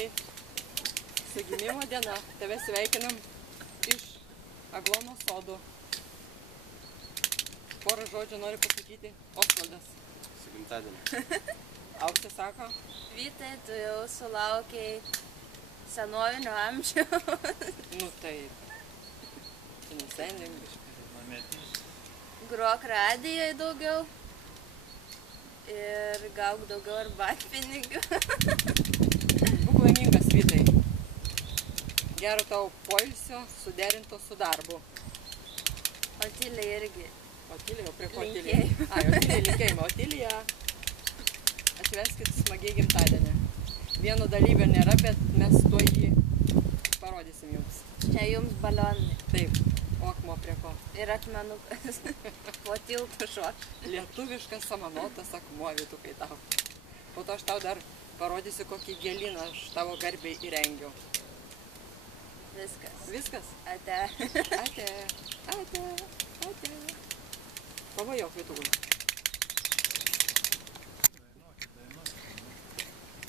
Vytai, su gimimo diena. Tave sveikinam iš Aglono sodų. Porą žodžių noriu pasakyti Osvaldas. Su gimtadieniu. Auksė sako. Vytai, tu jau sulaukiai senovinio amžių. Nu taip. Tu nesenlingiškai. Grok radijai daugiau. Ir gauk daugiau arbatpinigių. Būk laimingas, Vytai. Gero tau poilsio, suderinto su darbu. Otilija irgi. Otilija, o prie ko Otilija? Ai, Otilija linkėjimą. Otilija, atšveskit smagiai gimtadienį. Vieno dalyvio nėra, bet mes tuo jį parodysim jums. Čia jums balionai. Taip, o akmuo prie ko? Ir akmenukas. Po tiltu šok. Lietuviškas samanotas akmuo, Vytukai tau. Po to aš tau dar parodysiu, kokį gėlyną aš tavo garbiai įrengiau. Viskas. Viskas? Ate. Ate, ate, ate. Pavajok, Vytukai.